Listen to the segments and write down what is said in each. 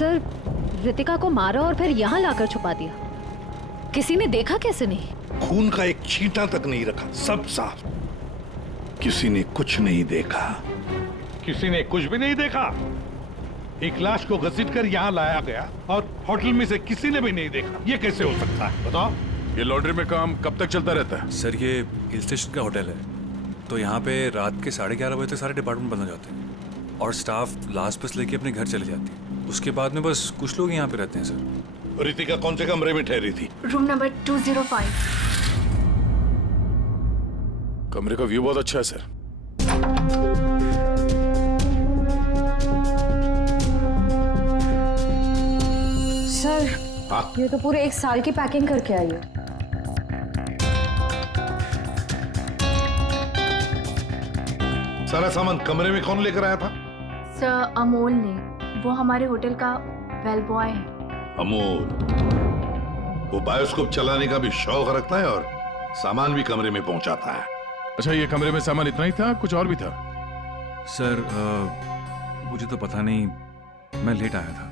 Sir, Ritika को मारा और फिर यहाँ लाकर छुपा दिया। किसी ने देखा कैसे नहीं? खून का एक छींटा तक नहीं रखा, सब साफ। किसी ने कुछ नहीं देखा। किसी ने कुछ भी नहीं देखा। एक लाश को घसीटकर यहाँ लाया गया और होटल में से किसी ने भी नहीं देखा। ये कैसे हो सकता है बताओ? ये लॉन्ड्री में काम कब तक चलता रहता है? सर ये हिल स्टेशन का होटल है, तो यहाँ पे रात के 11:30 बजे तक सारे डिपार्टमेंट बंद हो जाते हैं और स्टाफ लास्ट बस लेके अपने घर चले जाती है। उसके बाद में बस कुछ लोग यहाँ पे रहते हैं सर। रितिका कौन से कमरे में ठहरी थी? Room number 205। कमरे का व्यू बहुत अच्छा है सर। सर ये तो पूरे 1 साल की पैकिंग करके आई है। सारा सामान कमरे में कौन लेकर आया था? सर अमोल ने, वो हमारे होटल का वेल बॉय है। अमोल, वो बायोस्कोप चलाने का भी शौक रखता है और सामान भी कमरे में पहुंचाता है। अच्छा, ये कमरे में सामान इतना ही था, कुछ और भी था? सर मुझे तो पता नहीं, मैं लेट आया था।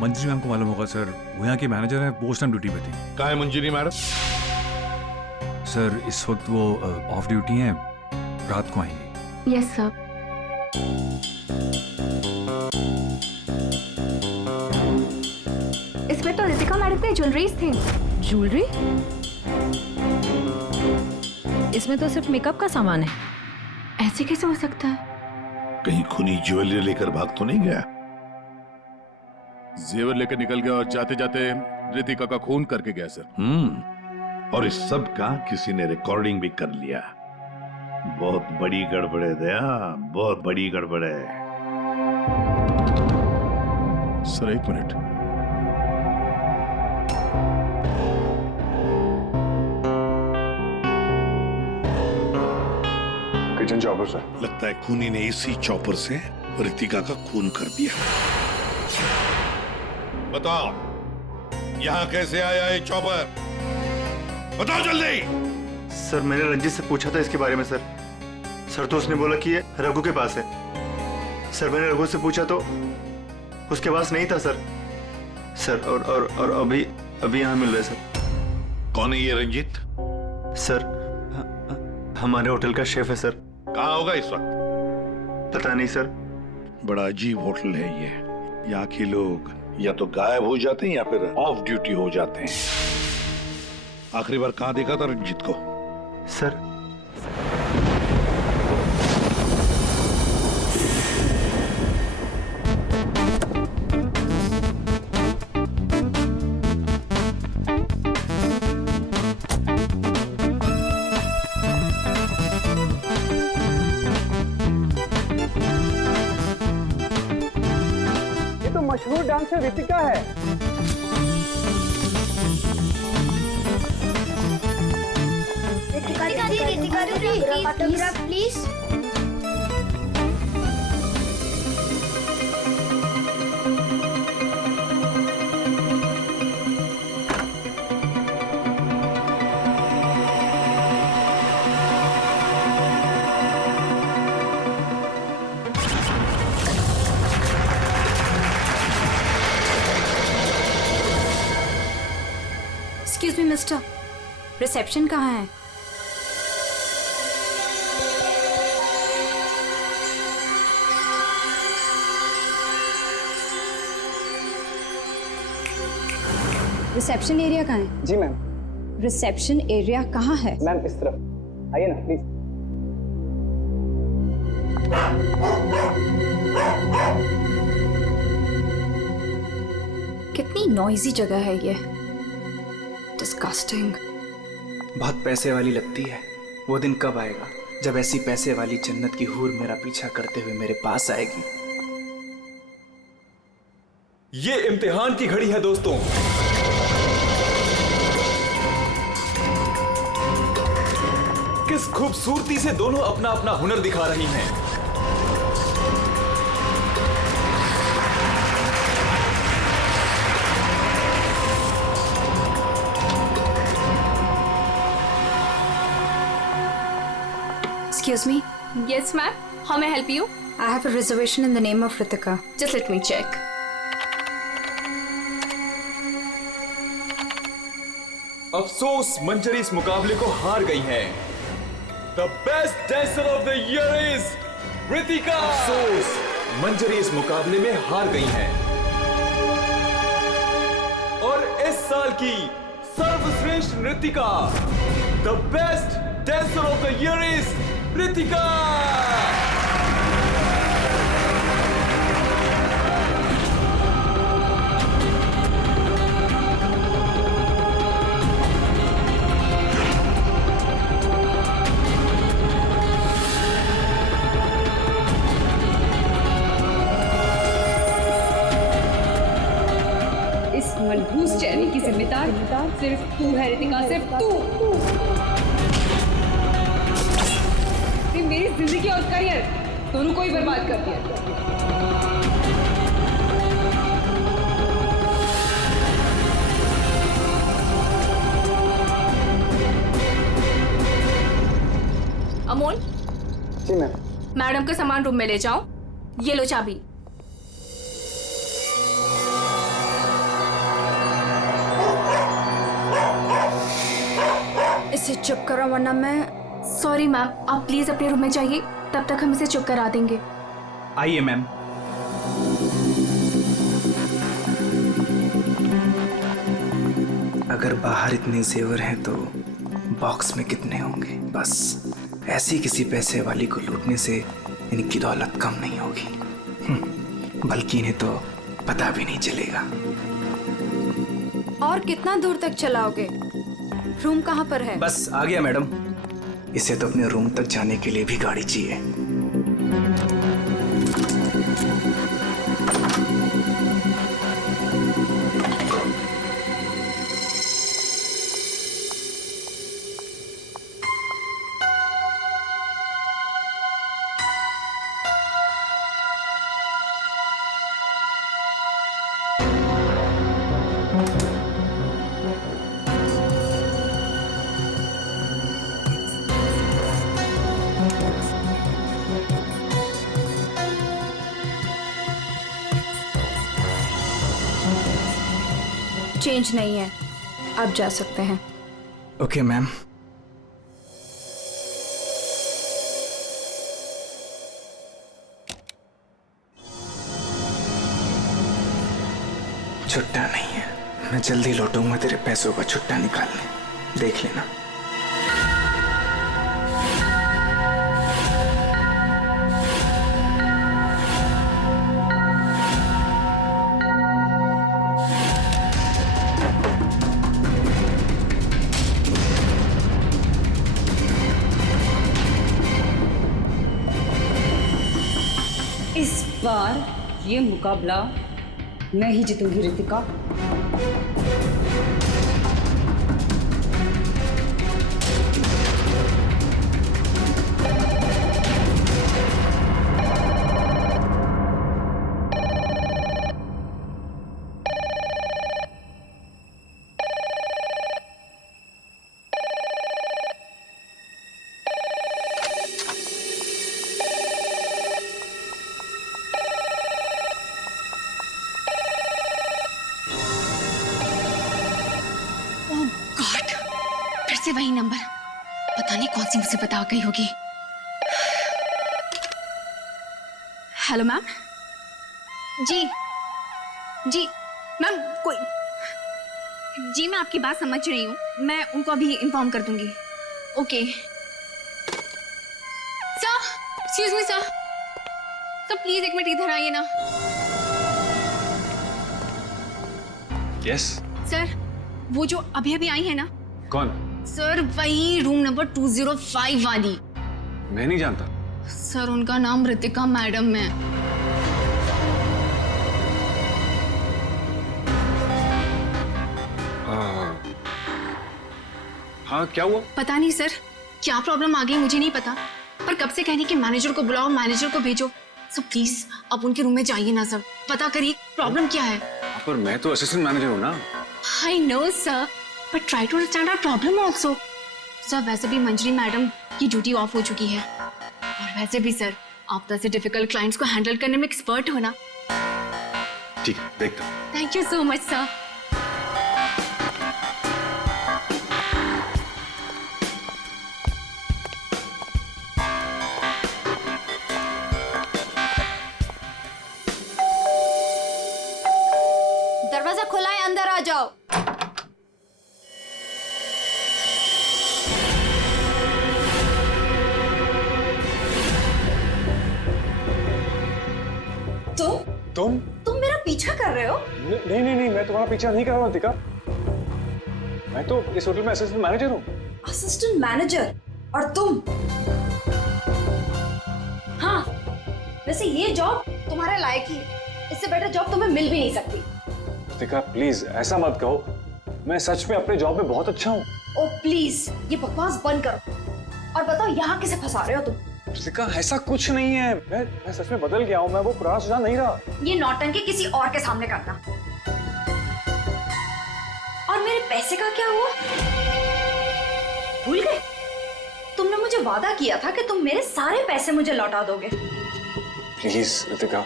मंजरी मैम को मालूम होगा सर, वो यहाँ की मैनेजर है, वो उस टाइम ड्यूटी पे थी। कहाँ है मंजरी मैडम? सर इस वक्त वो ऑफ ड्यूटी हैं, रात को आएंगी। Yes sir. इसमें तो रितिका मैडम की ज्वेलरीज थी। ज्वेलरी? इसमें तो सिर्फ मेकअप का सामान है। ऐसे कैसे हो सकता है? कहीं खूनी ज्वेलरी लेकर भाग तो नहीं गया? जेवर लेकर निकल गया और जाते जाते रितिका का खून करके गया सर। और इस सब का किसी ने रिकॉर्डिंग भी कर लिया। बहुत बड़ी गड़बड़ है दया, बहुत बड़ी गड़बड़ है। Sir 1 minute. Kitchen chopper sir. लगता है खूनी ने इसी चॉपर से रितिका का खून कर दिया। बताओ यहाँ कैसे आया ये चॉपर? बताओ जल्दी। सर मैंने रंजीत से पूछा था इसके बारे में सर। सर तो उसने बोला कि ये रघु के पास है। सर मैंने रघु से पूछा तो उसके पास नहीं था सर। सर और अभी यहाँ मिल रहा है सर। कौन है ये रंजीत? सर हमारे होटल का शेफ है सर। कहाँ होगा इस वक्त? पता नहीं सर। बड़ा अजीब होटल है ये। यहाँ के लोग या तो गायब हो जाते हैं या फिर ऑफ ड्यूटी हो जाते हैं। आखिरी बार कहाँ देखा था रंजीत को? सर ये तो मशहूर डांसर रितिका है। Autograph please. Excuse me mister, reception कहाँ है? रिसेप्शन एरिया कहाँ है? जी मैम। रिसेप्शन एरिया कहाँ है? मैम इस तरफ आइए ना प्लीज। कितनी नॉइजी जगह है ये। डिस्गस्टिंग। बहुत पैसे वाली लगती है। वो दिन कब आएगा जब ऐसी पैसे वाली जन्नत की हूर मेरा पीछा करते हुए मेरे पास आएगी। ये इम्तिहान की घड़ी है दोस्तों। किस खूबसूरती से दोनों अपना अपना हुनर दिखा रही हैं। Excuse me. Yes, ma'am. How may I help you? I have a reservation in the name of Ritika. Just let me check. अफसोस मंजरी इस मुकाबले को हार गई हैं। The best dancer of the year is Ritika. अफसोस मंजरी इस मुकाबले में हार गई हैं। और इस साल की सर्वश्रेष्ठ नृत्यिका, the best dancer of the year is Ritika. मनहूस चेहरे की जिम्मेदार सिर्फ तू है रितिका, सिर्फ तू। मेरी जिंदगी और करियर दोनों को ही बर्बाद कर दिया। अमोल, जी मैम। मैडम का सामान रूम में ले जाओ। ये लो चाबी। इसे चुप करो वरना मैं। सॉरी मैम, आप प्लीज अपने रूम में जाइए, तब तक हम इसे चुप करा देंगे। आइए मैम। अगर बाहर इतने जेवर हैं तो बॉक्स में कितने होंगे। बस ऐसी किसी पैसे वाली को लूटने से इनकी दौलत कम नहीं होगी, बल्कि इन्हें तो पता भी नहीं चलेगा। और कितना दूर तक चलाओगे? रूम कहाँ पर है? बस आ गया मैडम। इसे तो अपने रूम तक जाने के लिए भी गाड़ी चाहिए। चेंज नहीं है, आप जा सकते हैं। Okay ma'am. छुट्टा नहीं है, मैं जल्दी लौटूंगा तेरे पैसों का छुट्टा निकालने, देख लेना। इस बार ये मुकाबला मैं ही जीतूंगी रितिका। से वही नंबर, पता नहीं कौन सी मुसीबत आ गई होगी। Hello ma'am. जी जी मैम, कोई जी मैं आपकी बात समझ रही हूँ, मैं उनको अभी इन्फॉर्म कर दूंगी। Okay sir, excuse me sir, please एक मिनट इधर आइए ना। यस सर, वो जो अभी अभी आई है ना। कौन? सर वही रूम नंबर 205 वाली। मैं नहीं जानता सर, उनका नाम रितिका मैडम है। हाँ क्या हुआ? पता नहीं सर, क्या प्रॉब्लम आ गई मुझे नहीं पता, पर कब से कहने कि मैनेजर को बुलाओ, मैनेजर को भेजो। सर प्लीज आप उनके रूम में जाइए ना सर, पता करिए प्रॉब्लम क्या है। पर मैं तो असिस्टेंट मैनेजर हूँ ना। I know sir, but try to understand our problem also. Sir वैसे भी मंजरी मैडम की ड्यूटी ऑफ हो चुकी है, और वैसे भी सर आप तो ऐसे डिफिकल्ट क्लाइंट्स को हैंडल करने में एक्सपर्ट हो ना। ठीक है, देखता हूँ। Thank you so much sir. दरवाजा खुला है, अंदर आ जाओ। तुम मेरा पीछा कर रहे हो? नहीं, मैं तुम्हारा पीछा नहीं कर रहा हूँ दीपिका। मैं तो इस होटल में असिस्टेंट मैनेजर हूँ। Assistant manager? और तुम? हाँ, वैसे ये जॉब तुम्हारे लायक ही है। इससे बेटर जॉब तुम्हें मिल भी नहीं सकती। दीपिका प्लीज ऐसा मत कहो, मैं सच में अपने जॉब में बहुत अच्छा हूँ। ओ प्लीज, ये बकवास बंद करो और बताओ यहाँ किसे फंसा रहे हो तुम? दीपिका ऐसा कुछ नहीं है, मैं सच में बदल गया हूँ, मैं वो पुराना सुजान नहीं रहा। ये नौटंकी किसी और के सामने करना। और मेरे पैसे का क्या हुआ? भूल गए? तुमने मुझे वादा किया था कि तुम मेरे सारे पैसे मुझे लौटा दोगे। प्लीज दीपिका,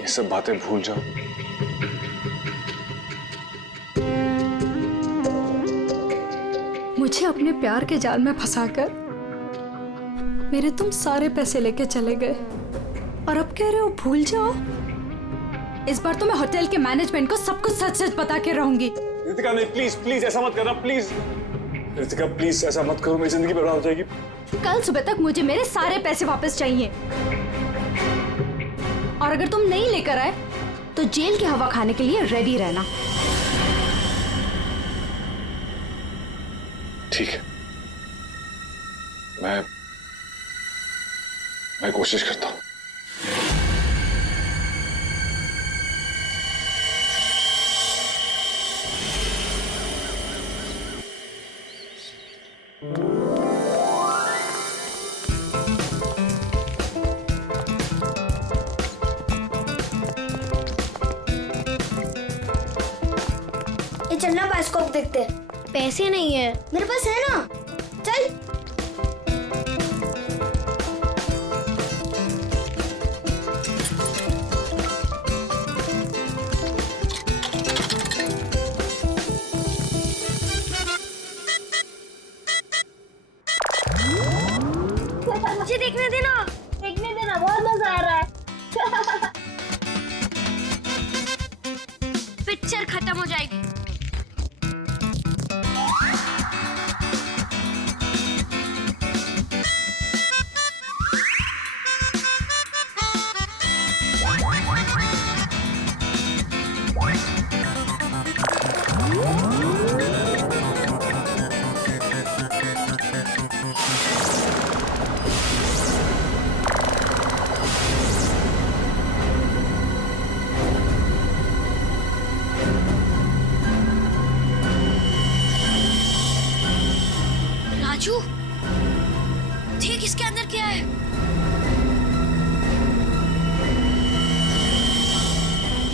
ये सब बातें भूल जाओ। मुझे अपने प्यार के जाल में फंसाकर मेरे तुम सारे पैसे लेके चले गए और अब कह रहे हो भूल जाओ। इस बार तो मैं होटल के मैनेजमेंट को सब कुछ सच सच बता के रहूंगी। रितिका नहीं, प्लीज ऐसा मत करना, प्लीज रितिका, प्लीज ऐसा मत करो, मेरी जिंदगी बर्बाद हो जाएगी। कल सुबह तक मुझे मेरे सारे पैसे वापस चाहिए और अगर तुम नहीं लेकर आए तो जेल की हवा खाने के लिए रेडी रहना। ठीक है, मैं कोशिश करता हूँ। ये चलना बायोस्कोप देखते हैं। पैसे नहीं है मेरे पास, है ना? चल। मुझे देखने देना, बहुत मजा आ रहा है। पिक्चर खत्म हो जाएगी। राजू, देख इसके अंदर क्या है।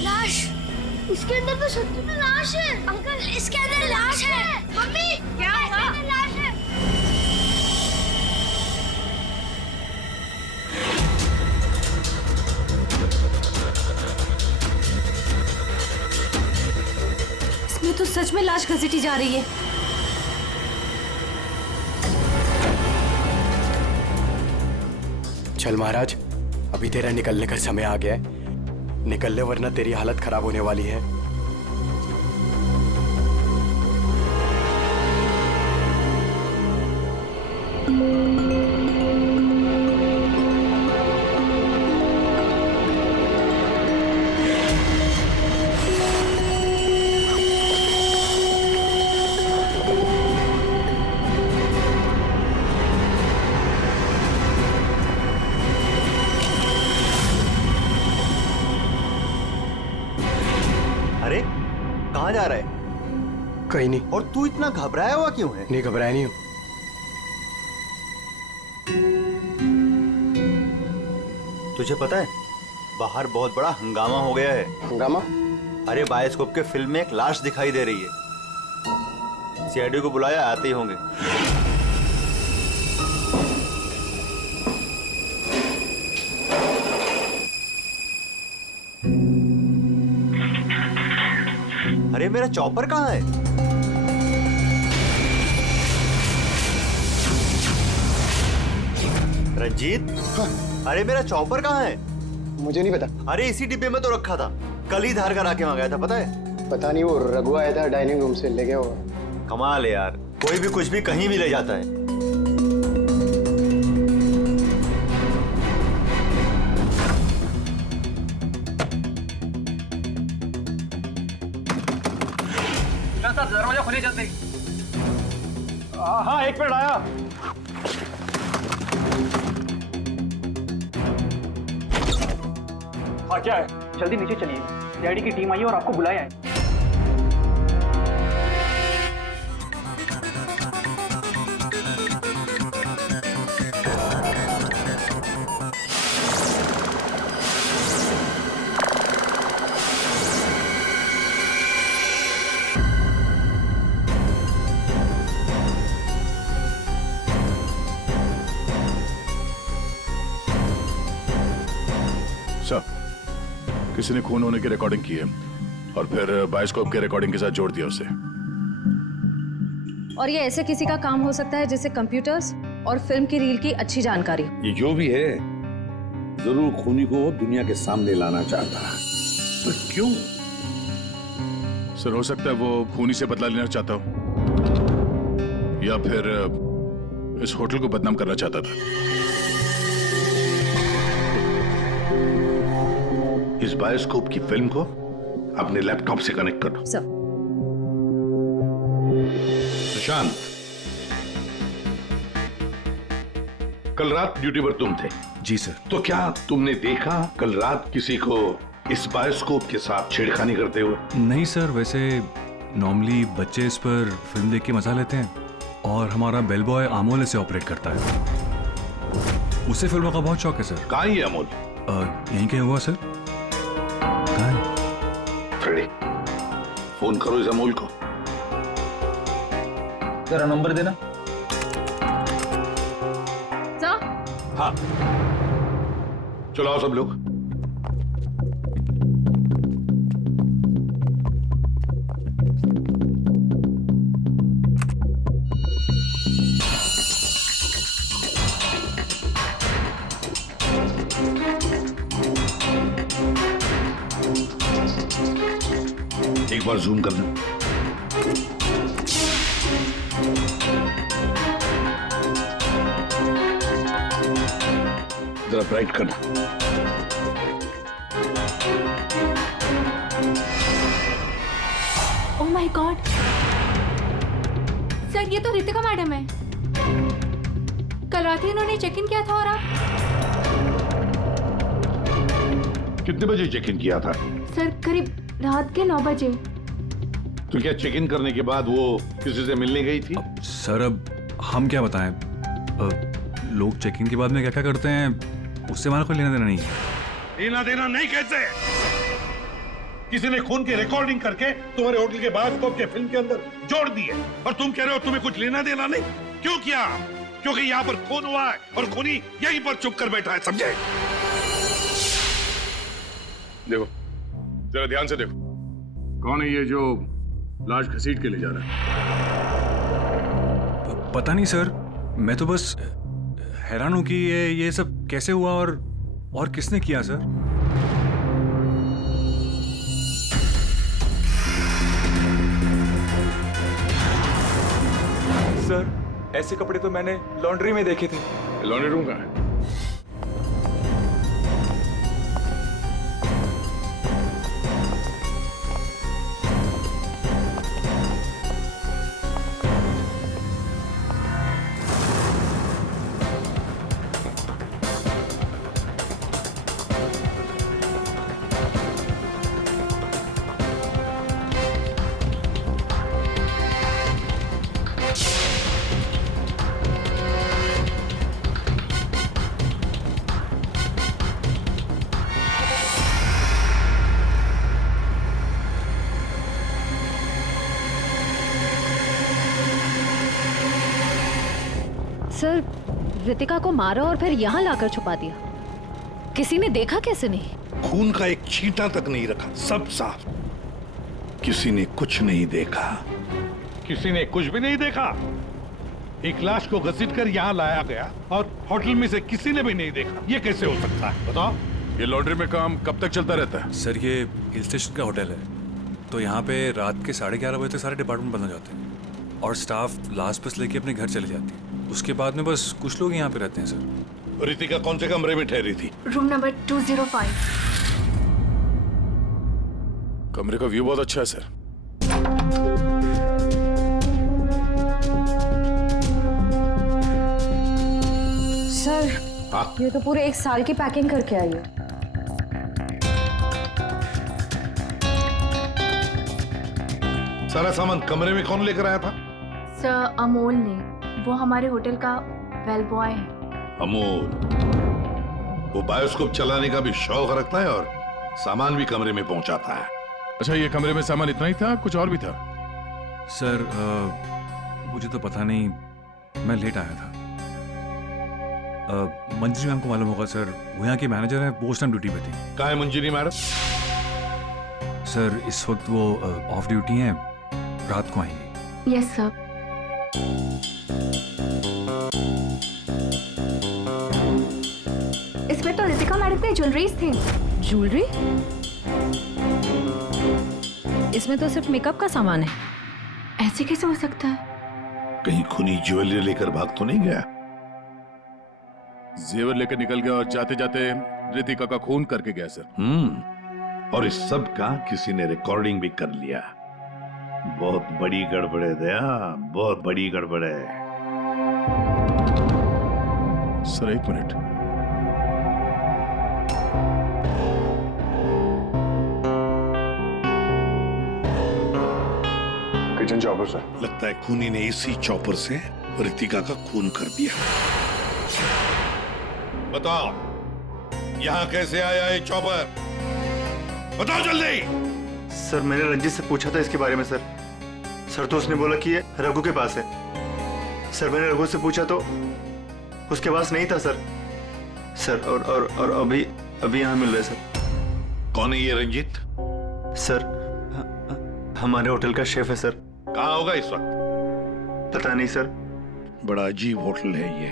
लाश। इसके अंदर तो सच्ची में लाश है। अंकल, इसके अंदर लाश है। मम्मी, क्या हुआ? लाश है। इसमें तो सच में लाश घसीटी जा रही है। चल महाराज, अभी तेरा निकलने का समय आ गया है। निकल ले वरना तेरी हालत खराब होने वाली है। अरे कहाँ जा रहा है? कहीं नहीं। और तू इतना घबराया हुआ क्यों है? नहीं, घबराया नहीं हूँ। तुझे पता है बाहर बहुत बड़ा हंगामा हो गया है। हंगामा? अरे बायोस्कोप के फिल्म में एक लाश दिखाई दे रही है। सीआईडी को बुलाया, आते ही होंगे। मेरा चॉपर कहाँ है? रंजीत, अरे मेरा चॉपर कहाँ है? मुझे नहीं पता। अरे इसी डिब्बे में तो रखा था, कल ही धार करा के मंगाया था, पता है? पता नहीं, वो रघु आया था डाइनिंग रूम से, ले गया होगा। कमाल है यार, कोई भी कुछ भी कहीं भी ले जाता है। दरवाजा खोलिए जल्दी। हाँ, एक मिनट आया। हाँ क्या है? जल्दी नीचे चलिए, डैडी की टीम आई है और आपको बुलाया है। सर, किसी ने खून होने की रिकॉर्डिंग की है और फिर बायोस्कोप के रिकॉर्डिंग के साथ जोड़ दिया उसे। और ये ऐसे किसी का काम हो सकता है जिसे कंप्यूटर्स और फिल्म की रील की अच्छी जानकारी। ये जो भी है जरूर खूनी को दुनिया के सामने लाना चाहता है, पर क्यों? सर, हो सकता है वो खूनी से बदला लेना चाहता हो या फिर इस होटल को बदनाम करना चाहता था। इस बायोस्कोप की फिल्म को अपने लैपटॉप से कनेक्ट करो। सर। सुशांत, कल रात ड्यूटी पर तुम थे? जी सर। तो क्या तुमने देखा कल रात किसी को इस बायोस्कोप के साथ छेड़खानी करते हुए? नहीं सर, वैसे नॉर्मली बच्चे इस पर फिल्म देख के मजा लेते हैं और हमारा बेल बॉय अमोल इसे ऑपरेट करता है। उसे फिल्मों का बहुत शौक है सर। कहाँ है अमोल? यहीं कहीं हुआ सर। फ्रेडी, फोन करो इस अमोल को। जरा नंबर देना। सर? हाँ, चलो आओ सब लोग। एक बार जूम कर लें। जरा ब्राइट करना। ओह माय गॉड सर, ये तो रितिका मैडम है। कल रात ही इन्होंने चेक इन किया था। और आप? कितने बजे चेक इन किया था? सर करीब रात के 9 बजे। तो क्या चेक इन करने के बाद वो किसी से मिलने गई थी? सर अब हम क्या बताएं, लोग चेक इन के बाद में क्या क्या करते हैं उससे हमारा कोई लेना देना नहीं है। लेना देना नहीं कैसे? किसी ने खून की रिकॉर्डिंग करके तुम्हारे होटल के बायोस्कोप के फिल्म के अंदर जोड़ दी है और तुम कह रहे हो तुम्हें कुछ लेना देना नहीं? क्यों किया? क्योंकि यहाँ पर खून हुआ है और खूनी यहीं पर चुप कर बैठा है, समझे? देखो, जरा ध्यान से देखो, कौन है ये जो लाश घसीट के ले जा रहा है? पता नहीं सर, मैं तो बस हैरान हूं कि ये सब कैसे हुआ और किसने किया सर। सर, ऐसे कपड़े तो मैंने लॉन्ड्री में देखे थे। लॉन्ड्री रूम कहाँ है? सर, रितिका को मारा और फिर यहाँ लाकर छुपा दिया। किसी ने देखा कैसे नहीं? खून का एक छींटा तक नहीं रखा, सब साफ। किसी ने कुछ नहीं देखा, किसी ने कुछ भी नहीं देखा। एक लाश को घसीटकर यहाँ लाया गया और होटल में से किसी ने भी नहीं देखा। ये कैसे हो सकता है बताओ? ये लॉन्ड्री में काम कब तक चलता रहता है? सर ये हिल स्टेशन का होटल है, तो यहाँ पे रात के 11:30 बजे तक सारे डिपार्टमेंट बंद हो जाते हैं और स्टाफ लास्ट बस लेके अपने घर चले जाती है। उसके बाद में बस कुछ लोग यहाँ पे रहते हैं सर। रितिका कौन से कमरे में ठहरी थी? Room number 205। कमरे का व्यू बहुत अच्छा है सर। सर ये तो पूरे 1 साल की पैकिंग करके आई है। सारा सामान कमरे में कौन लेकर आया था? सर अमोल ने, वो हमारे होटल का बेल बॉय है। अमोल, वो बायोस्कोप चलाने का भी शौक रखता है और सामान भी कमरे में पहुंचाता है। अच्छा, ये कमरे में सामान इतना ही था, कुछ और भी था? सर मुझे तो पता नहीं, मैं लेट आया था। मंजरी मैम को मालूम होगा सर, वो यहाँ की मैनेजर है, वो उस टाइम ड्यूटी पे थी। कहाँ है मंजरी मैडम? सर इस वक्त वो ऑफ ड्यूटी हैं, रात को आएंगी। Yes sir. इसमें तो रितिका मैडम के ज्वेलरीज थे। ज्वेलरी? इसमें तो सिर्फ मेकअप का सामान है। ऐसे कैसे हो सकता है? कहीं खूनी ज्वेलरी लेकर भाग तो नहीं गया? जेवर लेकर निकल गया और जाते जाते रितिका का खून करके गया सर। और इस सब का किसी ने रिकॉर्डिंग भी कर लिया। बहुत बड़ी गड़बड़ है दया, बहुत बड़ी गड़बड़ है। Sir 1 minute. Kitchen chopper sir. लगता है खूनी ने इसी चॉपर से रितिका का खून कर दिया। बताओ यहाँ कैसे आया ये चॉपर? बताओ जल्दी। सर मैंने रंजीत से पूछा था इसके बारे में सर। सर तो उसने बोला कि ये रघु के पास है। सर मैंने रघु से पूछा तो उसके पास नहीं था सर। सर और अभी यहाँ मिल रहे सर। कौन है ये रंजीत? सर हमारे होटल का शेफ है सर। कहाँ होगा इस वक्त? पता नहीं सर। बड़ा अजीब होटल है ये।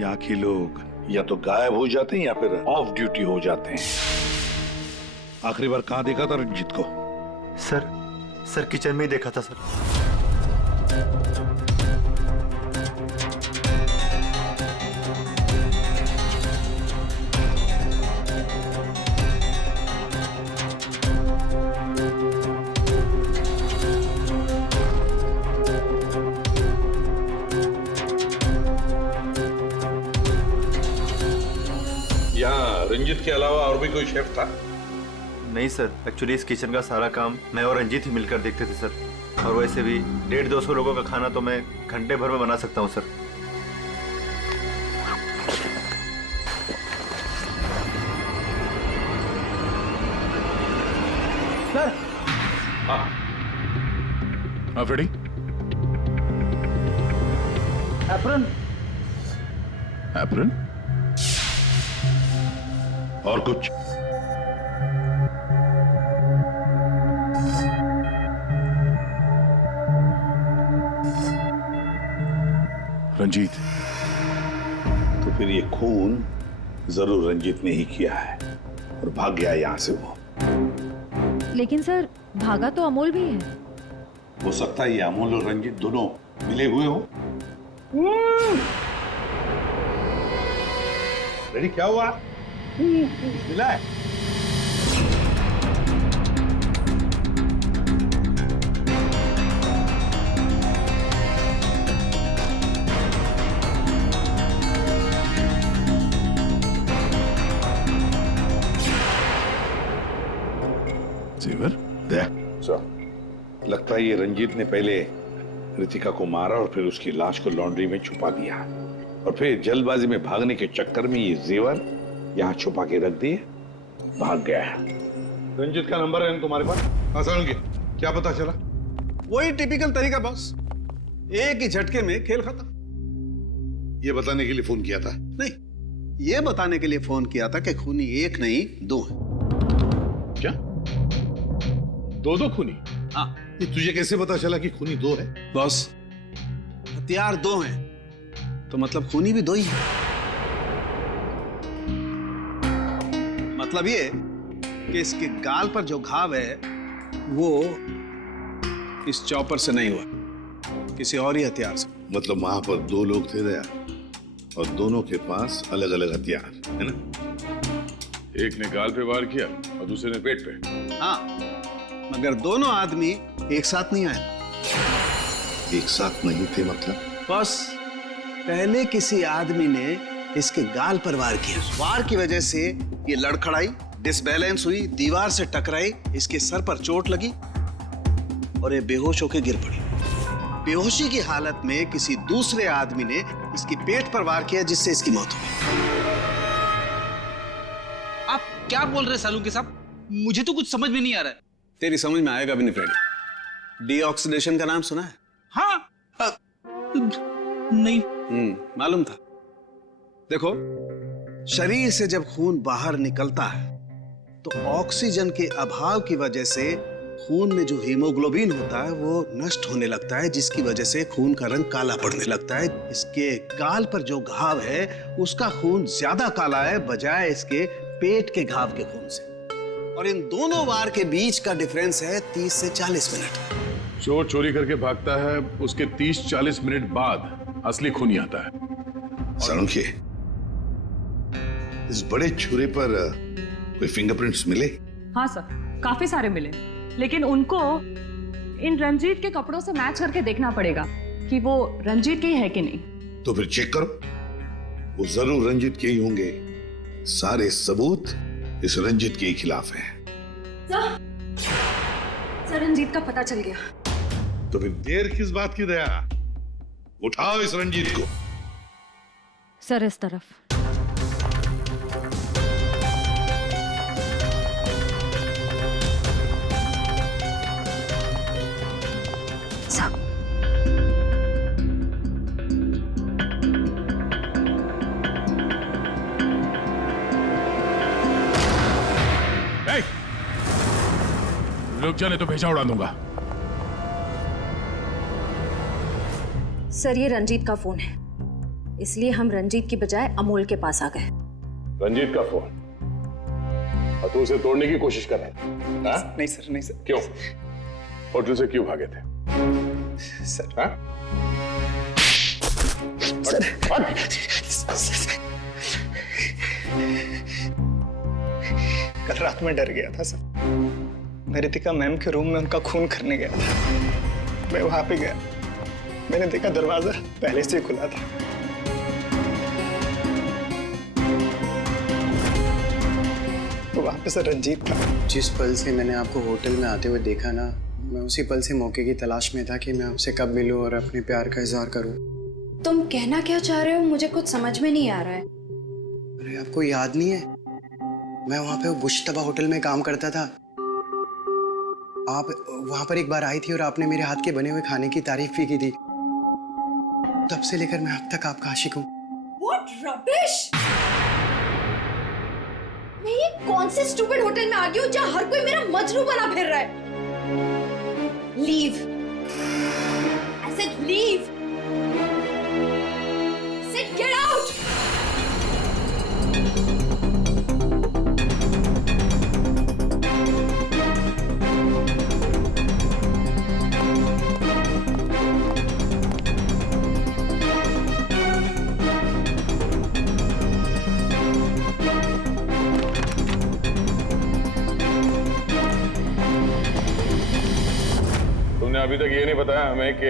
यहाँ के लोग या तो गायब हो जाते हैं या फिर ऑफ ड्यूटी हो जाते हैं। आखिरी बार कहाँ देखा था रंजीत को? सर किचन में ही देखा था सर। यहाँ रंजीत के अलावा और भी कोई शेफ था? नहीं सर, एक्चुअली इस किचन का सारा काम मैं और रंजीत ही मिलकर देखते थे सर। और वैसे भी 150-200 लोगों का खाना तो मैं घंटे भर में बना सकता हूँ सर। सर। हाँ फ्रेडी। एप्रन। एप्रन? और कुछ? रंजीत। तो फिर ये खून जरूर रंजीत ने ही किया है और भाग गया यहां से वो। लेकिन सर भागा तो अमोल भी है। हो सकता है ये अमोल और रंजीत दोनों मिले हुए हो। रेडी? क्या हुआ? मिला है? जेवर? लगता है ये रंजीत ने पहले रितिका को मारा और फिर उसकी लाश को लॉन्ड्री में छुपा दिया और फिर जल्दबाजी में भागने के चक्कर में ये जेवर यहाँ छुपा के रख दिए, भाग गया है। रंजीत का नंबर है तुम्हारे पास? आसान क्या पता चला? वही टिपिकल तरीका बॉस, एक ही झटके में खेल खत्म। ये बताने के लिए फोन किया था? नहीं, ये बताने के लिए फोन किया था कि खूनी एक नहीं 2 है। क्या? 2 खूनी? हाँ। ये तुझे कैसे पता चला कि खूनी 2 है? बॉस, हथियार 2 हैं तो मतलब खूनी भी 2 ही है। मतलब ये कि इसके गाल पर जो घाव है वो इस चॉपर से नहीं हुआ, किसी और ही हथियार से। मतलब वहां पर 2 लोग थे दया, और दोनों के पास अलग अलग हथियार है ना? एक ने गाल पे वार किया और दूसरे ने पेट पे। हाँ, मगर दोनों आदमी एक साथ नहीं आए। एक साथ नहीं थे मतलब? बस पहले किसी आदमी ने इसके गाल पर वार किया, वार की वजह से ये लड़खड़ाई, डिसबैलेंस हुई, दीवार से टकराई, इसके सर पर चोट लगी और ये बेहोश होकर गिर पड़ी। बेहोशी की हालत में किसी दूसरे आदमी ने इसके पेट पर वार किया जिससे इसकी मौत हो गई। आप क्या बोल रहे हैं सालुंके साहब? मुझे तो कुछ समझ में नहीं आ रहा है। तेरी समझ में आएगा भी नहीं फ्रेडी। डीऑक्सीडेशन का नाम सुना है? हाँ। नहीं। मालूम था। देखो, शरीर से जब खून बाहर निकलता है तो ऑक्सीजन के अभाव की वजह से खून में जो हीमोग्लोबिन होता है वो नष्ट होने लगता है, जिसकी वजह से खून का रंग काला पड़ने लगता है। इसके गाल पर जो घाव है उसका खून ज्यादा काला है बजाय इसके पेट के घाव के खून से, और इन दोनों वार के बीच का डिफरेंस है 30 से 40 मिनट। चोर चोरी करके भागता है, उसके 30-40 मिनट बाद असली खूनी आता है। सालुंके, इस बड़े छुरे पर कोई फिंगरप्रिंट्स मिले? हाँ सर, काफी सारे मिले, लेकिन उनको इन रंजीत के कपड़ों से मैच करके देखना पड़ेगा कि वो रंजीत के ही है कि नहीं। तो फिर चेक करो, वो जरूर रंजीत के ही होंगे। सारे सबूत इस रंजीत के खिलाफ हैं। सर, रंजीत का पता चल गया। तो फिर देर किस बात की दया? उठाओ इस रंजीत को। सर, इस तरफ। रुक जाने तो भेजा उड़ा दूंगा। सर, ये रंजीत का फोन है, इसलिए हम रंजीत की बजाय अमोल के पास आ गए। रंजीत का फोन? और तू उसे तोड़ने की कोशिश कर रहा है? नहीं सर, नहीं सर। क्यों? होटल से क्यों भागे थे? सर, हाँ? कल रात में डर गया था सर। मैं रितिका मैम के रूम में उनका खून करने गया था। मैं वहां पे गया, मैंने देखा दरवाजा पहले से खुला था। तो वहां पे सर रंजीत था। जिस पल से मैंने आपको होटल में आते हुए देखा ना, मैं उसी पल से मौके की तलाश में था कि मैं आपसे कब मिलूं और अपने प्यार का इजहार करूं। तुम कहना क्या चाह रहे हो? मुझे कुछ समझ में नहीं आ रहा है। अरे आपको याद नहीं है, मैं वहां पे वो बुशतबा होटल में काम करता था। आप वहां पर एक बार आई थी और आपने मेरे हाथ के बने हुए खाने की तारीफ भी की थी। तब से लेकर मैं अब तक आपका आशिक हूँ। What rubbish! मैं ये कौन से स्टूपिड होटल में आ गई हूँ जहाँ हर कोई मेरा मजनू बना फिर रहा है? Leave. I said leave. Said get out. तुमने अभी तक ये नहीं बताया हमें कि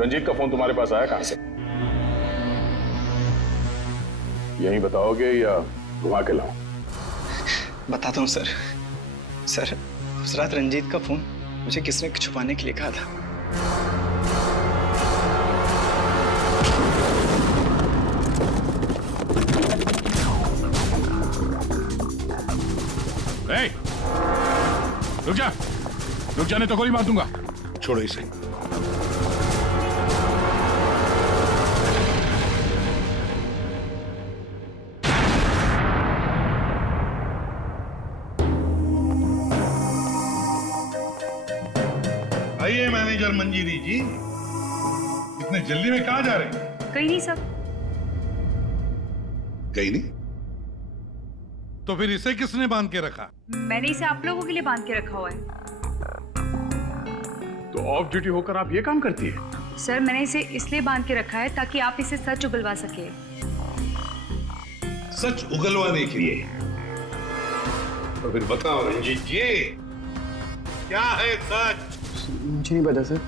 रंजीत का फोन तुम्हारे पास आया कहां से? यही बताओगे या घुमा के लाऊं? बताता हूँ सर। सर, उस रात रंजीत का फोन मुझे किसने छुपाने के लिए कहा था। रुक जा, रुक जाने तो गोली मार दूंगा। छोड़ो इसे। मिस्टर मंजीरी जी, इतने जल्दी में कहाँ जा रहे हैं? कहीं नहीं सर। कहीं नहीं? तो फिर इसे किसने बांध के रखा? मैंने इसे आप लोगों के लिए बांध के रखा हुआ है। तो ऑफ ड्यूटी होकर आप ये काम करती है? सर मैंने इसे इसलिए बांध के रखा है ताकि आप इसे सच उगलवा सके। सच उगलवाने के लिए? तो फिर बताओ रंजीत जी, क्या है सच? मुझे नहीं पता सर।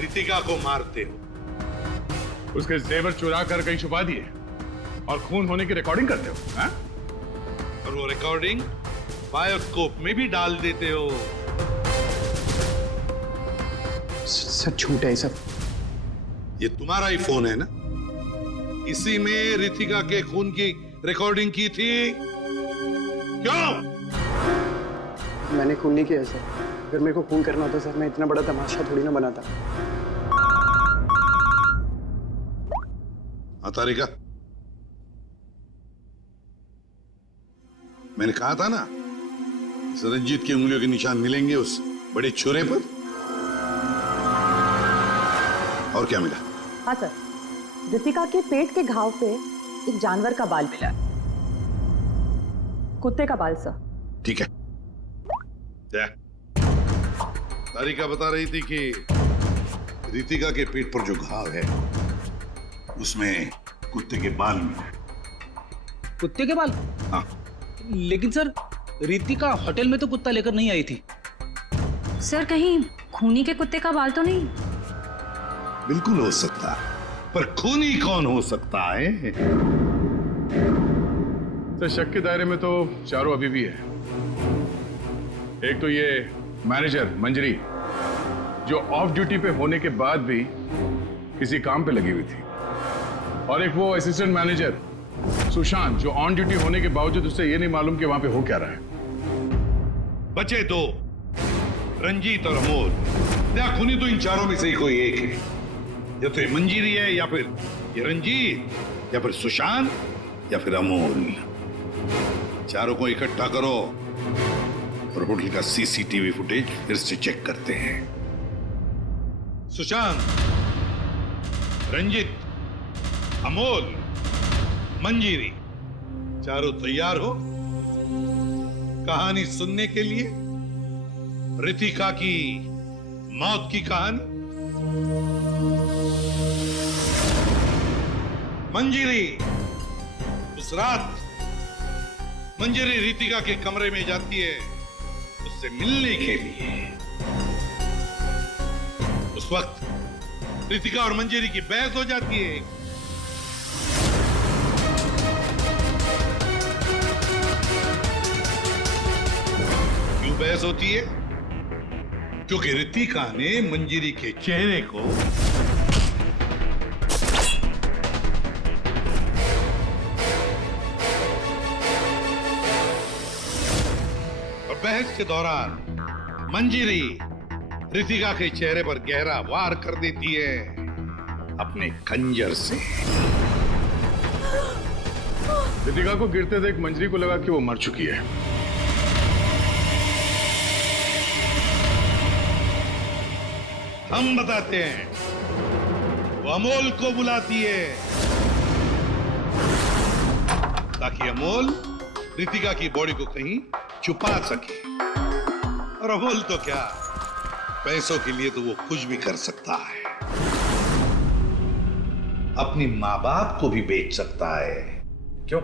रितिका को मारते हो, उसके जेवर चुरा कर कहीं छुपा दिए और खून होने की रिकॉर्डिंग करते हो, हाँ? और वो रिकॉर्डिंग बायोस्कोप में भी डाल देते हो। सर झूठ है सब। ये तुम्हारा ही फोन है ना? इसी में रितिका के खून की रिकॉर्डिंग की थी। क्यों? मैंने खून नहीं किया सर। अगर मेरे को खून करना होता सर, मैं इतना बड़ा तमाशा थोड़ी ना बनाता। तारिका, मैंने कहा था ना, इस रंजीत की उंगलियों के निशान मिलेंगे उस बड़े छुरे पर। और क्या मिला? हाँ सर, रितिका के पेट के घाव पे एक जानवर का बाल मिला, कुत्ते का बाल सर। ठीक है। तारिका बता रही थी कि रितिका के पेट पर जो घाव है उसमें कुत्ते के बाल मिले। कुत्ते के बाल? हाँ। लेकिन सर, रितिका होटल में तो कुत्ता लेकर नहीं आई थी। सर कहीं खूनी के कुत्ते का बाल तो नहीं? बिल्कुल हो सकता, पर खूनी कौन हो सकता है? तो शक के दायरे में तो चारों अभी भी है। एक तो ये मैनेजर मंजरी, जो ऑफ ड्यूटी पे होने के बाद भी किसी काम पे लगी हुई थी, और एक वो असिस्टेंट मैनेजर सुशांत, जो ऑन ड्यूटी होने के बावजूद उससे ये नहीं मालूम कि वहां पे हो क्या रहा है। बचे दो, रंजीत और अमोल। या खूनी तो इन चारों में से ही कोई एक है। या तो ये मंजीरी है, या फिर ये रंजीत, या फिर सुशांत, या फिर अमोल। चारों को इकट्ठा करो और होटल का सीसीटीवी फुटेज फिर से चेक करते हैं। सुशांत, रंजीत, अमोल, मंजीरी, चारों तैयार हो कहानी सुनने के लिए? रितिका की मौत की कहानी। मंजीरी, उस रात मंजीरी रितिका के कमरे में जाती है उससे मिलने के लिए। उस वक्त रितिका और मंजीरी की बहस हो जाती है। क्यों बहस होती है? क्योंकि रितिका ने मंजीरी के चेहरे को बहस के दौरान मंजीरी रितिका के चेहरे पर गहरा वार कर देती है अपने खंजर से। रितिका को गिरते देख मंजरी को लगा कि वो मर चुकी है। हम बताते हैं, वो अमोल को बुलाती है ताकि अमोल रितिका की बॉडी को कहीं छुपा सके। और अमोल तो क्या, पैसों के लिए तो वो कुछ भी कर सकता है। अपनी माँ बाप को भी बेच सकता है। क्यों?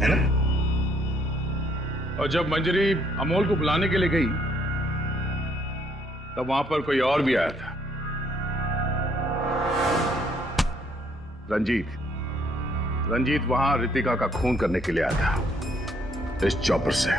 है ना? और जब मंजरी अमोल को बुलाने के लिए गई तब वहां पर कोई और भी आया था। रंजीत वहां रितिका का खून करने के लिए आया था इस चॉपर से।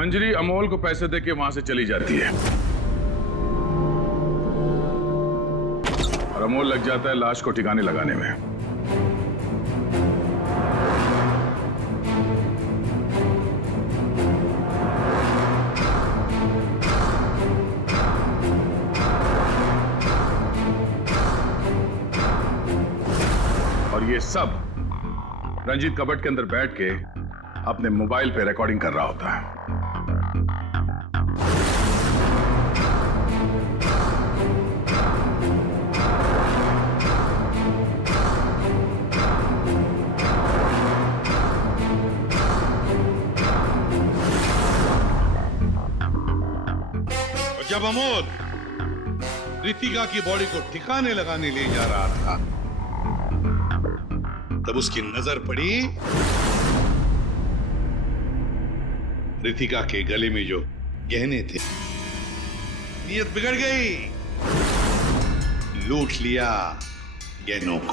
मंजरी अमोल को पैसे देके वहां से चली जाती है और अमोल लग जाता है लाश को ठिकाने लगाने में। और ये सब रंजीत कबट के अंदर बैठ के अपने मोबाइल पे रिकॉर्डिंग कर रहा होता है। जब अमोल रितिका की बॉडी को ठिकाने लगाने ले जा रहा था, तब उसकी नजर पड़ी रितिका के गले में जो गहने थे। नीयत बिगड़ गई, लूट लिया गहनों को।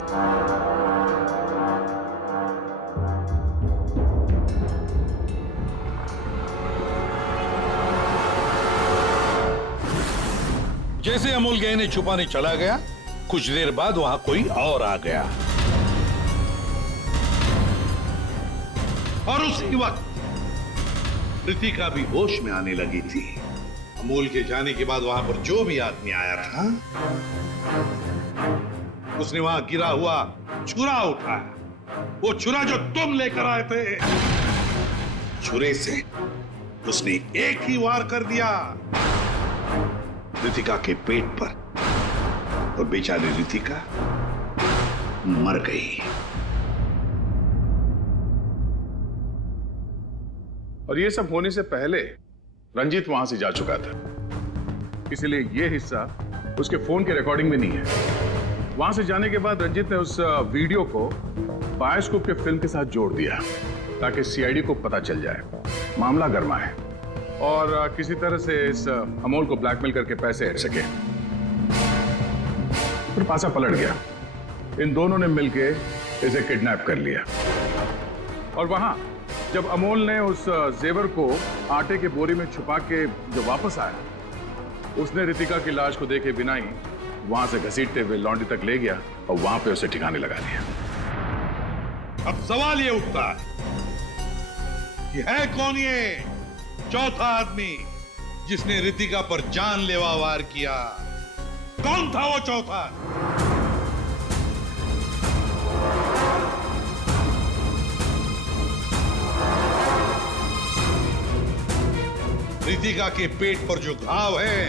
जैसे अमोल गहने छुपाने चला गया, कुछ देर बाद वहां कोई और आ गया और उसी वक्त रितिका भी होश में आने लगी थी। अमोल के जाने के बाद वहां पर जो भी आदमी आया था, उसने वहां गिरा हुआ छुरा उठाया। वो छुरा जो तुम लेकर आए थे, छुरे से उसने एक ही वार कर दिया रितिका के पेट पर और बेचारी रितिका मर गई। और ये सब होने से पहले रंजीत वहां से जा चुका था, इसीलिए ये हिस्सा उसके फोन के रिकॉर्डिंग में नहीं है। वहां से जाने के बाद रंजीत ने उस वीडियो को बायोस्कोप के फिल्म के साथ जोड़ दिया ताकि सीआईडी को पता चल जाए, मामला गर्मा है और किसी तरह से इस अमोल को ब्लैकमेल करके पैसे हट सके। फिर पासा पलट गया, इन दोनों ने मिलके इसे किडनैप कर लिया। और वहां जब अमोल ने उस जेवर को आटे के बोरी में छुपा के जो वापस आया, उसने रितिका की लाश को देखे बिना ही वहां से घसीटते हुए लॉन्ड्री तक ले गया और वहां पे उसे ठिकाने लगा दिया। अब सवाल ये उठता है कि है कौन ये चौथा आदमी जिसने रितिका पर जानलेवा वार किया? कौन था वो चौथा? रितिका के पेट पर जो घाव है,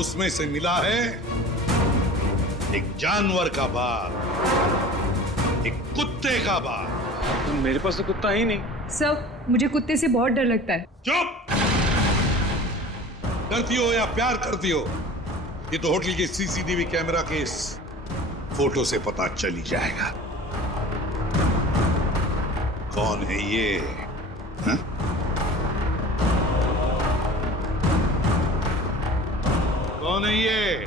उसमें से मिला है एक जानवर का बाल, एक कुत्ते का बाल। तो मेरे पास तो कुत्ता ही नहीं। सर, मुझे कुत्ते से बहुत डर लगता है। चुप! डरती हो या प्यार करती हो, ये तो होटल के सीसीटीवी कैमरा के इस फोटो से पता चल ही जाएगा कौन है ये। हा? कौन है ये?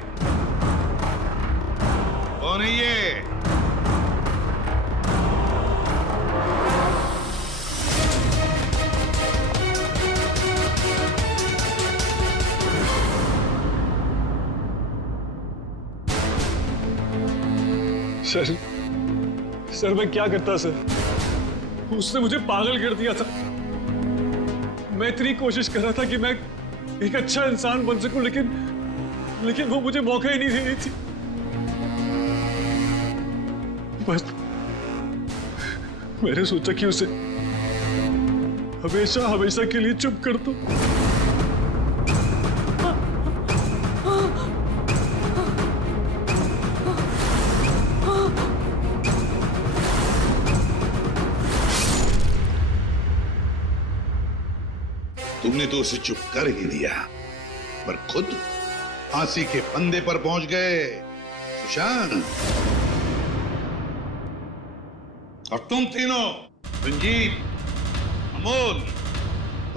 कौन है ये? सर मैं क्या करता सर? उसने मुझे पागल कर दिया था। मैं इतनी कोशिश कर रहा था कि मैं एक अच्छा इंसान बन सकूं, लेकिन वो मुझे मौका ही नहीं दे रही थी। बस मैंने सोचा कि उसे हमेशा हमेशा के लिए चुप कर दो। तुमने तो उसे चुप कर ही दिया, पर खुद फांसी के फंदे पर पहुंच गए सुशांत। और तुम तीनों, रंजीत, अमोल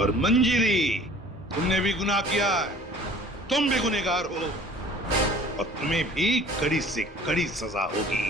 और मंजिरी, तुमने भी गुनाह किया है। तुम भी गुनहगार हो और तुम्हें भी कड़ी से कड़ी सजा होगी।